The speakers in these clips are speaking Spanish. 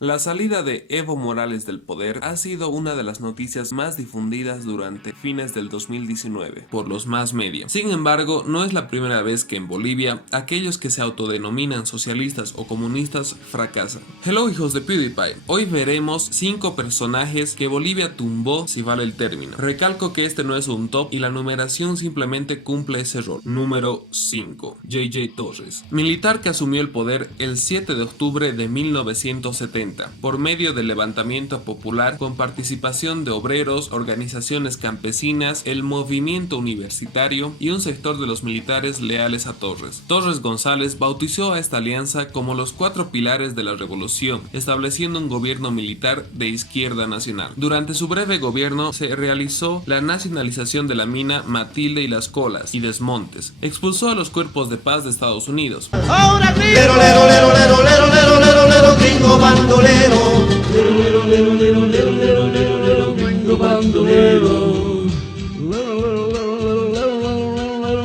La salida de Evo Morales del poder ha sido una de las noticias más difundidas durante fines del 2019 por los más medios. Sin embargo, no es la primera vez que en Bolivia aquellos que se autodenominan socialistas o comunistas fracasan. Hello hijos de PewDiePie, hoy veremos 5 personajes que Bolivia tumbó, si vale el término. Recalco que este no es un top y la numeración simplemente cumple ese rol. Número 5. JJ Torres, militar que asumió el poder el 7 de octubre de 1970 por medio del levantamiento popular con participación de obreros, organizaciones campesinas, el movimiento universitario y un sector de los militares leales a Torres. Torres González bautizó a esta alianza como los 4 pilares de la revolución, estableciendo un gobierno militar de izquierda nacional. Durante su breve gobierno se realizó la nacionalización de la mina Matilde y Las Colas y Desmontes. Expulsó a los cuerpos de paz de Estados Unidos. Ahora sí. Lero, lero, lero, lero, lero, lero, lero, lero, gringo bandolero. Lero, lero, lero, lero, lero, lero, lero, lero, gringo bandolero.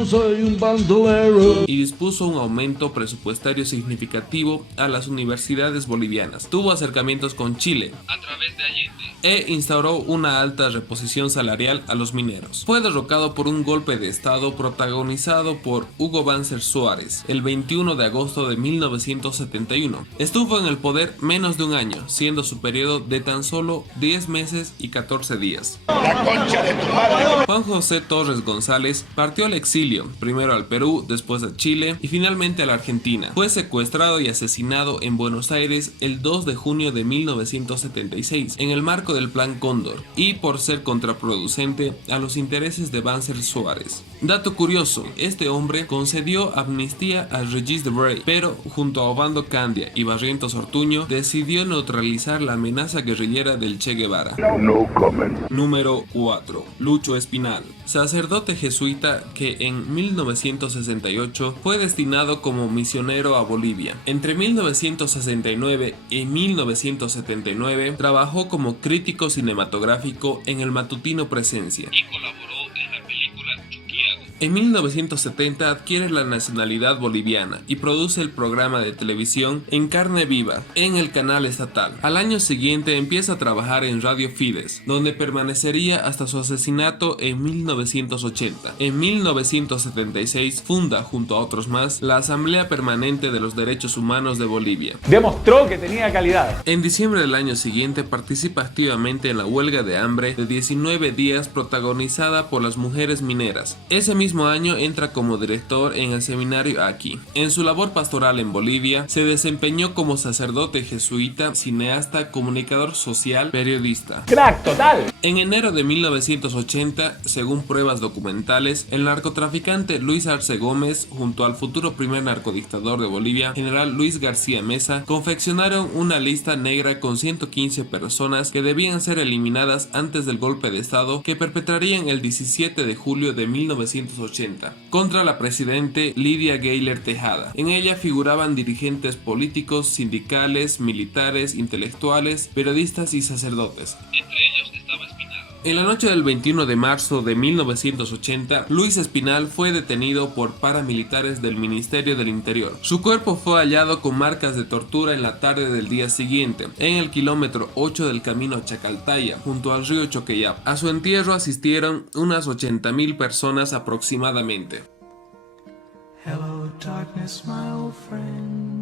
Soy un bandolero. Y dispuso un aumento presupuestario significativo a las universidades bolivianas. Tuvo acercamientos con Chile a través de Allende e instauró una alta reposición salarial a los mineros. Fue derrocado por un golpe de estado protagonizado por Hugo Banzer Suárez el 21 de agosto de 1971. Estuvo en el poder menos de un año, siendo su periodo de tan solo 10 meses y 14 días. La concha de tu madre. Juan José Torres González partió al exilio, primero al Perú, después a Chile y finalmente a la Argentina. Fue secuestrado y asesinado en Buenos Aires el 2 de junio de 1976 en el marco del Plan Cóndor y por ser contraproducente a los intereses de Banzer Suárez. Dato curioso, este hombre concedió amnistía a Regis Debray, pero junto a Obando Candia y Barrientos Ortuño decidió neutralizar la amenaza guerrillera del Che Guevara. No comment. Número 4. Lucho Espinal, sacerdote jesuita que en 1968 fue destinado como misionero a Bolivia. Entre 1969 y 1979 trabajó como crítico cinematográfico en el matutino Presencia y colaboró en la película Chuquiado. En 1970 adquiere la nacionalidad boliviana y produce el programa de televisión En Carne Viva en el canal estatal. Al año siguiente empieza a trabajar en Radio Fides, donde permanecería hasta su asesinato en 1980. En 1976 funda, junto a otros más, la Asamblea Permanente de los Derechos Humanos de Bolivia. Demostró que tenía calidad. En diciembre del año siguiente participa activamente en la huelga de hambre de 19 días protagonizada por las mujeres mineras. Ese mismo año entra como director en el seminario Aquí. En su labor pastoral en Bolivia se desempeñó como sacerdote jesuita, cineasta, comunicador social, periodista. Crack total. En enero de 1980, según pruebas documentales, el narcotraficante Luis Arce Gómez, junto al futuro primer narcodictador de Bolivia, general Luis García Meza, confeccionaron una lista negra con 115 personas que debían ser eliminadas antes del golpe de estado que perpetrarían el 17 de julio de 1980 contra la presidente Lidia Gayler Tejada. En ella figuraban dirigentes políticos, sindicales, militares, intelectuales, periodistas y sacerdotes. Entre ellos estaba Espinal. En la noche del 21 de marzo de 1980, Luis Espinal fue detenido por paramilitares del Ministerio del Interior. Su cuerpo fue hallado con marcas de tortura en la tarde del día siguiente, en el kilómetro 8 del camino Chacaltaya, junto al río Choqueyapo. A su entierro asistieron unas 80,000 personas aproximadamente. Hello, darkness, my old friend.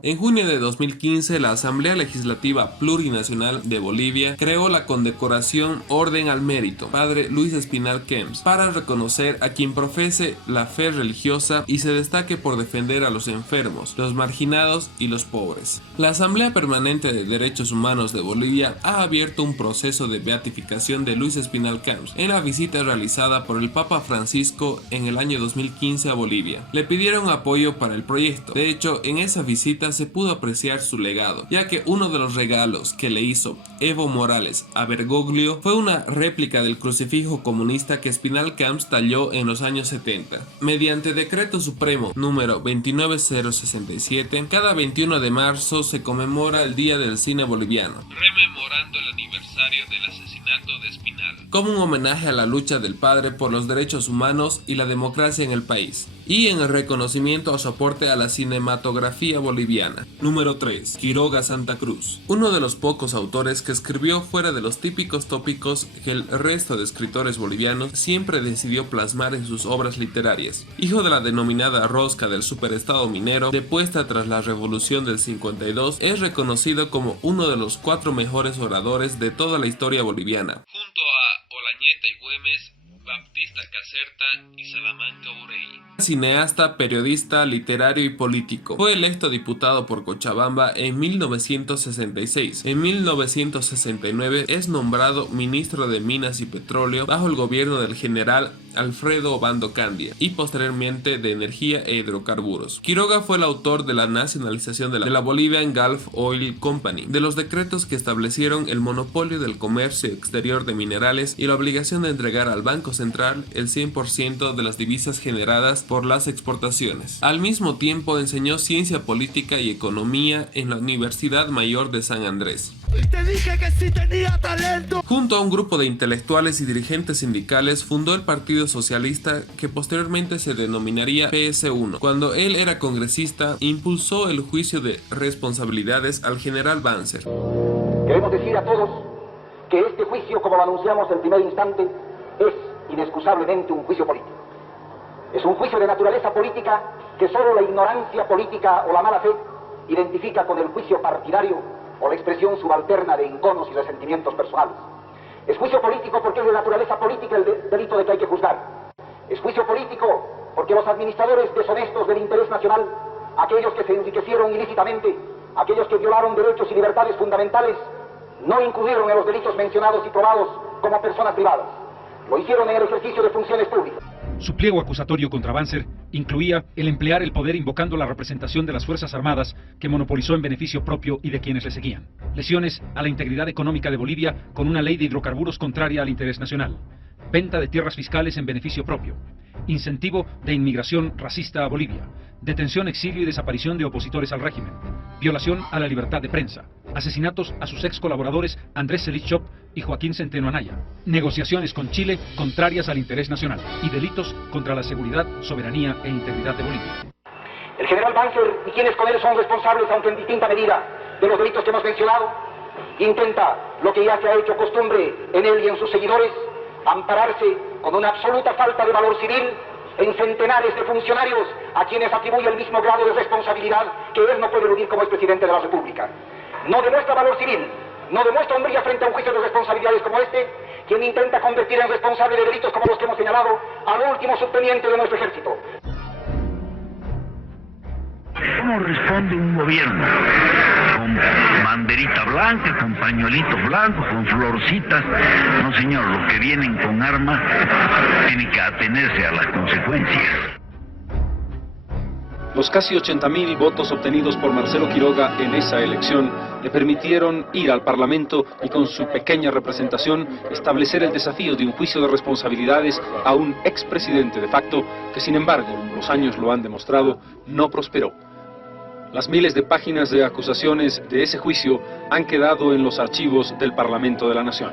En junio de 2015, la Asamblea Legislativa Plurinacional de Bolivia creó la condecoración Orden al Mérito, Padre Luis Espinal Kempes, para reconocer a quien profese la fe religiosa y se destaque por defender a los enfermos, los marginados y los pobres. La Asamblea Permanente de Derechos Humanos de Bolivia ha abierto un proceso de beatificación de Luis Espinal Kempes en la visita realizada por el Papa Francisco en el año 2015 a Bolivia. Le pidieron apoyo para el proyecto. De hecho, en esa visita se pudo apreciar su legado, ya que uno de los regalos que le hizo Evo Morales a Bergoglio fue una réplica del crucifijo comunista que Espinal Kempes talló en los años 70. Mediante decreto supremo número 29067, cada 21 de marzo se conmemora el Día del Cine Boliviano, rememorando el aniversario del asesinato de Espinal. como un homenaje a la lucha del padre por los derechos humanos y la democracia en el país, y en el reconocimiento a su aporte a la cinematografía boliviana. Número 3. Quiroga Santa Cruz. Uno de los pocos autores que escribió fuera de los típicos tópicos que el resto de escritores bolivianos siempre decidió plasmar en sus obras literarias. Hijo de la denominada rosca del superestado minero, depuesta tras la revolución del 52, es reconocido como uno de los 4 mejores oradores de toda la historia boliviana, junto a Olañeta y Güemes, Baptista Caserta y Salamanca Borey. Cineasta, periodista, literario y político. Fue electo diputado por Cochabamba en 1966. En 1969 es nombrado ministro de Minas y Petróleo bajo el gobierno del general Alfredo Obando Candia y posteriormente de Energía e Hidrocarburos. Quiroga fue el autor de la nacionalización de la Bolivian Gulf Oil Company, de los decretos que establecieron el monopolio del comercio exterior de minerales y la obligación de entregar al Banco Central el 100% de las divisas generadas por las exportaciones. Al mismo tiempo enseñó ciencia política y economía en la Universidad Mayor de San Andrés. Te dije que sí tenía talento. Junto a un grupo de intelectuales y dirigentes sindicales fundó el Partido Socialista, que posteriormente se denominaría PS1. Cuando él era congresista, impulsó el juicio de responsabilidades al general Banzer. Queremos decir a todos que este juicio, como lo anunciamos en primer instante, es inexcusablemente un juicio político. Es un juicio de naturaleza política que solo la ignorancia política o la mala fe identifica con el juicio partidario o la expresión subalterna de enconos y resentimientos personales. Es juicio político porque es de naturaleza política el delito de que hay que juzgar. Es juicio político porque los administradores deshonestos del interés nacional, aquellos que se enriquecieron ilícitamente, aquellos que violaron derechos y libertades fundamentales, no incurrieron en los delitos mencionados y probados como personas privadas. Lo hicieron en el ejercicio de funciones públicas. Su pliego acusatorio contra Banzer incluía el emplear el poder invocando la representación de las Fuerzas Armadas que monopolizó en beneficio propio y de quienes le seguían. Lesiones a la integridad económica de Bolivia con una ley de hidrocarburos contraria al interés nacional. Venta de tierras fiscales en beneficio propio. Incentivo de inmigración racista a Bolivia. Detención, exilio y desaparición de opositores al régimen. Violación a la libertad de prensa. Asesinatos a sus ex colaboradores Andrés Selichop y Joaquín Centeno Anaya. Negociaciones con Chile contrarias al interés nacional. Y delitos contra la seguridad, soberanía e integridad de Bolivia. El general Banzer y quienes con él son responsables, aunque en distinta medida, de los delitos que hemos mencionado, intenta lo que ya se ha hecho costumbre en él y en sus seguidores, ampararse con una absoluta falta de valor civil en centenares de funcionarios a quienes atribuye el mismo grado de responsabilidad que él no puede eludir como expresidente de la República. No demuestra valor civil, no demuestra hombría frente a un juicio de responsabilidades como este, quien intenta convertir en responsable de delitos como los que hemos señalado al último subteniente de nuestro ejército. ¿Cómo responde un gobierno? Con banderita blanca, con pañuelito blanco, con florcitas. No, señor, los que vienen con armas tienen que atenerse a las consecuencias. Los casi 80.000 votos obtenidos por Marcelo Quiroga en esa elección le permitieron ir al Parlamento y con su pequeña representación establecer el desafío de un juicio de responsabilidades a un expresidente de facto que, sin embargo, los años lo han demostrado, no prosperó. Las miles de páginas de acusaciones de ese juicio han quedado en los archivos del Parlamento de la Nación.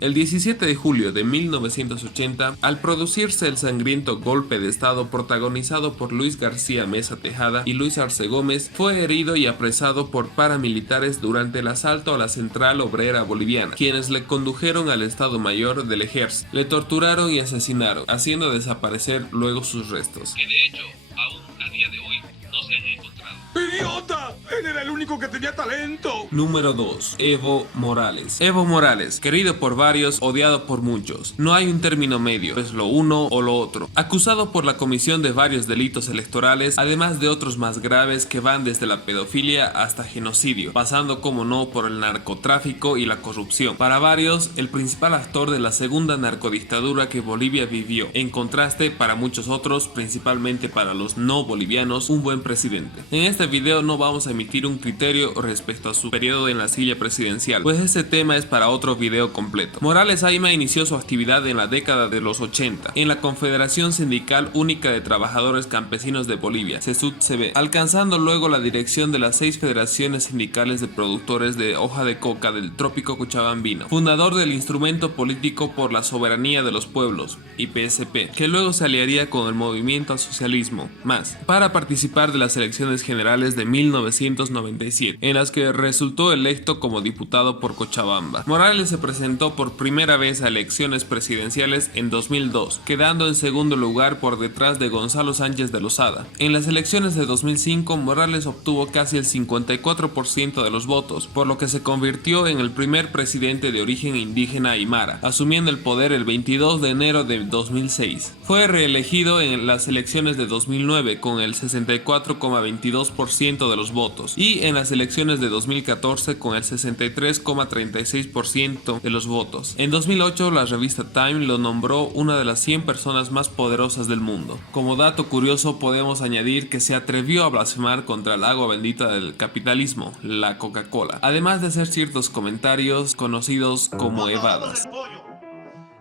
El 17 de julio de 1980, al producirse el sangriento golpe de Estado protagonizado por Luis García Meza Tejada y Luis Arce Gómez, fue herido y apresado por paramilitares durante el asalto a la Central Obrera Boliviana, quienes le condujeron al Estado Mayor del Ejército. Le torturaron y asesinaron, haciendo desaparecer luego sus restos, que de hecho, aún a día de hoy, no se han encontrado. ¡Idiota! Él era el único que tenía talento. Número 2. Evo Morales. Evo Morales, querido por varios, odiado por muchos. No hay un término medio, es lo uno o lo otro. Acusado por la comisión de varios delitos electorales, además de otros más graves que van desde la pedofilia hasta genocidio, pasando como no por el narcotráfico y la corrupción. Para varios, el principal actor de la segunda narcodictadura que Bolivia vivió. En contraste, para muchos otros, principalmente para los no bolivianos, un buen presidente. En este video video no vamos a emitir un criterio respecto a su periodo en la silla presidencial, pues este tema es para otro video completo. Morales Ayma inició su actividad en la década de los 80 en la Confederación Sindical Única de Trabajadores Campesinos de Bolivia, CESUD-CB, alcanzando luego la dirección de las 6 federaciones sindicales de productores de hoja de coca del trópico cochabambino, fundador del Instrumento Político por la Soberanía de los Pueblos, IPSP, que luego se aliaría con el Movimiento al Socialismo, MAS, para participar de las elecciones generales de 1997, en las que resultó electo como diputado por Cochabamba. Morales se presentó por primera vez a elecciones presidenciales en 2002, quedando en segundo lugar por detrás de Gonzalo Sánchez de Lozada. En las elecciones de 2005, Morales obtuvo casi el 54% de los votos, por lo que se convirtió en el primer presidente de origen indígena aymara, asumiendo el poder el 22 de enero de 2006. Fue reelegido en las elecciones de 2009 con el 64,22% de los votos y en las elecciones de 2014 con el 63,36% de los votos. En 2008 la revista Time lo nombró una de las 100 personas más poderosas del mundo. Como dato curioso podemos añadir que se atrevió a blasfemar contra el agua bendita del capitalismo, la Coca-Cola, además de hacer ciertos comentarios conocidos como evadas.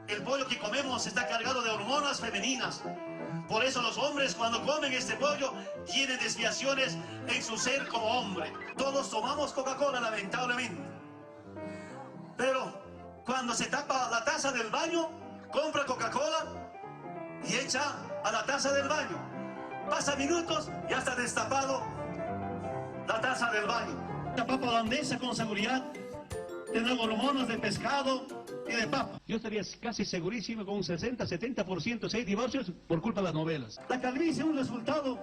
El pollo que comemos está cargado de hormonas femeninas. Por eso los hombres cuando comen este pollo tienen desviaciones en su ser como hombre. Todos tomamos Coca-Cola lamentablemente. Pero cuando se tapa la taza del baño, compra Coca-Cola y echa a la taza del baño. Pasa minutos y ya está destapado la taza del baño. La papa holandesa con seguridad tendrá hormonas de pescado y de papa. Yo estaría casi segurísimo con un 60-70% de divorcios por culpa de las novelas. La calvicie es un resultado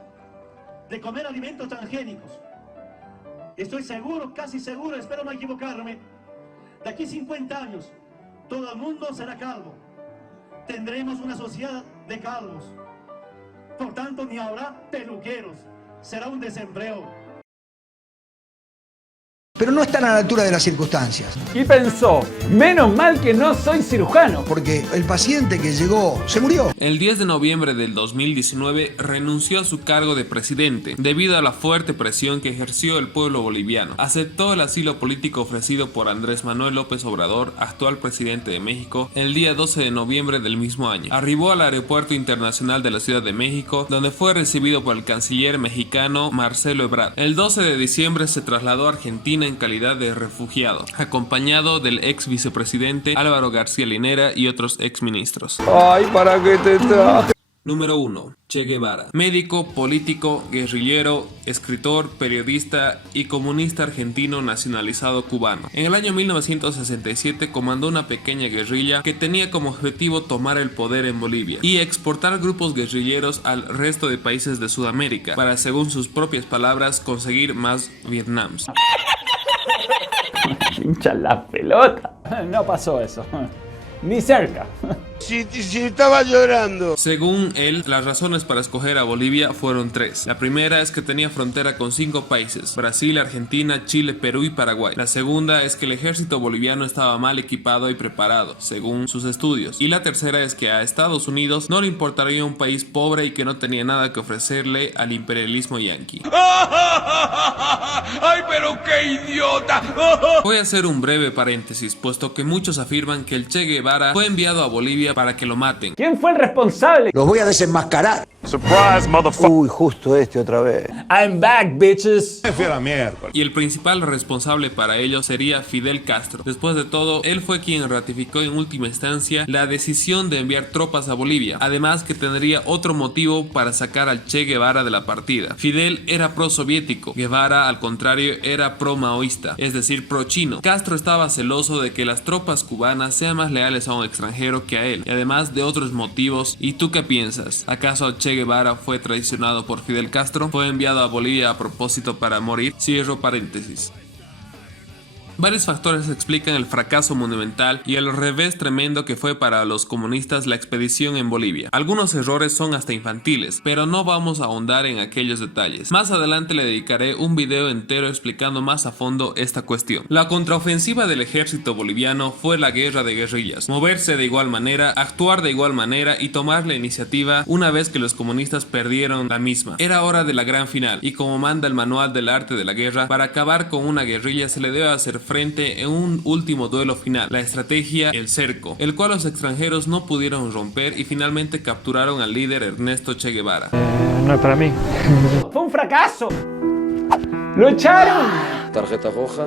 de comer alimentos transgénicos. Estoy seguro, casi seguro, espero no equivocarme, de aquí 50 años todo el mundo será calvo. Tendremos una sociedad de calvos. Por tanto, ni habrá peluqueros. Será un desempleo. Pero no están a la altura de las circunstancias. Y pensó, menos mal que no soy cirujano. Porque el paciente que llegó se murió. El 10 de noviembre del 2019 renunció a su cargo de presidente debido a la fuerte presión que ejerció el pueblo boliviano. Aceptó el asilo político ofrecido por Andrés Manuel López Obrador, actual presidente de México, el día 12 de noviembre del mismo año. Arribó al Aeropuerto Internacional de la Ciudad de México, donde fue recibido por el canciller mexicano Marcelo Ebrard. El 12 de diciembre se trasladó a Argentina en calidad de refugiado, acompañado del ex vicepresidente Álvaro García Linera y otros ex ministros. Ay, ¿para qué te traje? Número 1. Che Guevara. Médico, político, guerrillero, escritor, periodista y comunista argentino nacionalizado cubano. En el año 1967 comandó una pequeña guerrilla que tenía como objetivo tomar el poder en Bolivia y exportar grupos guerrilleros al resto de países de Sudamérica para, según sus propias palabras, conseguir más Vietnams. Hincha la pelota. No pasó eso. Ni cerca. Si estaba llorando. Según él, las razones para escoger a Bolivia fueron 3. La primera es que tenía frontera con 5 países: Brasil, Argentina, Chile, Perú y Paraguay. La segunda es que el ejército boliviano estaba mal equipado y preparado, según sus estudios. Y la tercera es que a Estados Unidos no le importaría un país pobre y que no tenía nada que ofrecerle al imperialismo yanqui. ¡Ay, pero qué idiota! Voy a hacer un breve paréntesis, puesto que muchos afirman que el Che Guevara fue enviado a Bolivia para que lo maten. ¿Quién fue el responsable? Los voy a desenmascarar. Surprise, motherfucker. Uy, justo otra vez. I'm back, bitches. Me fui a la mierda. Y el principal responsable para ello sería Fidel Castro. Después de todo, él fue quien ratificó en última instancia la decisión de enviar tropas a Bolivia. Además que tendría otro motivo para sacar al Che Guevara de la partida. Fidel era pro-soviético, Guevara al contrario era pro-maoísta, es decir, pro-chino. Castro estaba celoso de que las tropas cubanas sean más leales a un extranjero que a él, y además de otros motivos. ¿Y tú qué piensas? ¿Acaso Che Guevara fue traicionado por Fidel Castro? ¿Fue enviado a Bolivia a propósito para morir? Cierro paréntesis. Varios factores explican el fracaso monumental y el revés tremendo que fue para los comunistas la expedición en Bolivia. Algunos errores son hasta infantiles, pero no vamos a ahondar en aquellos detalles. Más adelante le dedicaré un video entero explicando más a fondo esta cuestión. La contraofensiva del ejército boliviano fue la guerra de guerrillas. Moverse de igual manera, actuar de igual manera y tomar la iniciativa una vez que los comunistas perdieron la misma. Era hora de la gran final y como manda el manual del arte de la guerra, para acabar con una guerrilla se le debe hacer frente en un último duelo final, la estrategia el cerco, el cual los extranjeros no pudieron romper y finalmente capturaron al líder Ernesto Che Guevara. No es para mí. Fue un fracaso. Lo echaron. Tarjeta roja.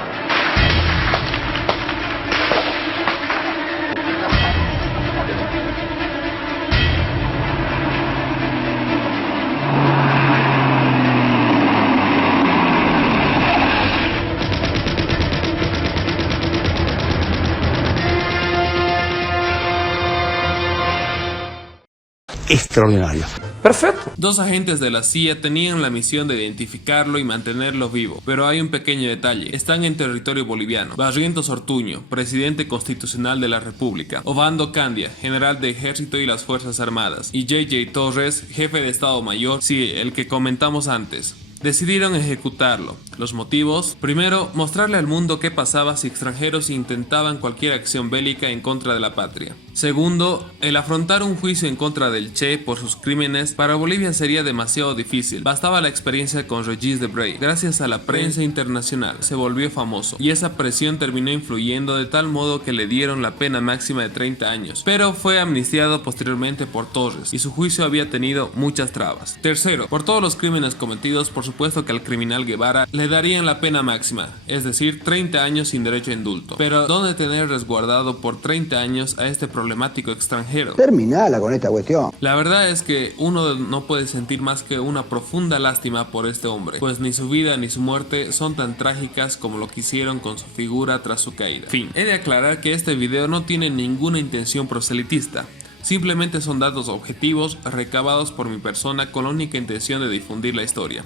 Extraordinario. Perfecto. Dos agentes de la CIA tenían la misión de identificarlo y mantenerlo vivo, pero hay un pequeño detalle: están en territorio boliviano. Barrientos Ortuño, presidente constitucional de la República, Obando Candia, general de ejército y las Fuerzas Armadas, y J.J. Torres, jefe de Estado Mayor, sí, el que comentamos antes, decidieron ejecutarlo. Los motivos: primero, mostrarle al mundo qué pasaba si extranjeros intentaban cualquier acción bélica en contra de la patria. Segundo, el afrontar un juicio en contra del Che por sus crímenes para Bolivia sería demasiado difícil. Bastaba la experiencia con Regis Debray. Gracias a la prensa internacional se volvió famoso y esa presión terminó influyendo de tal modo que le dieron la pena máxima de 30 años, pero fue amnistiado posteriormente por Torres y su juicio había tenido muchas trabas. Tercero, por todos los crímenes cometidos, por supuesto que al criminal Guevara le darían la pena máxima, es decir, 30 años sin derecho a indulto. Pero ¿dónde tener resguardado por 30 años a este problemático extranjero? Terminala con esta cuestión. La verdad es que uno no puede sentir más que una profunda lástima por este hombre, pues ni su vida ni su muerte son tan trágicas como lo que hicieron con su figura tras su caída. Fin. He de aclarar que este video no tiene ninguna intención proselitista. Simplemente son datos objetivos recabados por mi persona con la única intención de difundir la historia.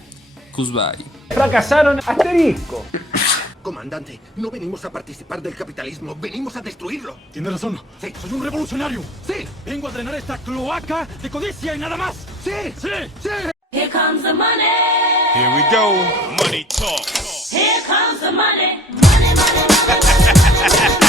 Kuzbay. Fracasaron, asterisco. Comandante, no venimos a participar del capitalismo, venimos a destruirlo. Tiene razón. Sí. Soy un revolucionario. Sí. Vengo a drenar esta cloaca de codicia y nada más. Sí. Sí. Sí. Here comes the money. Here we go. Money talk. Here comes the money. Money, money, money, money, money.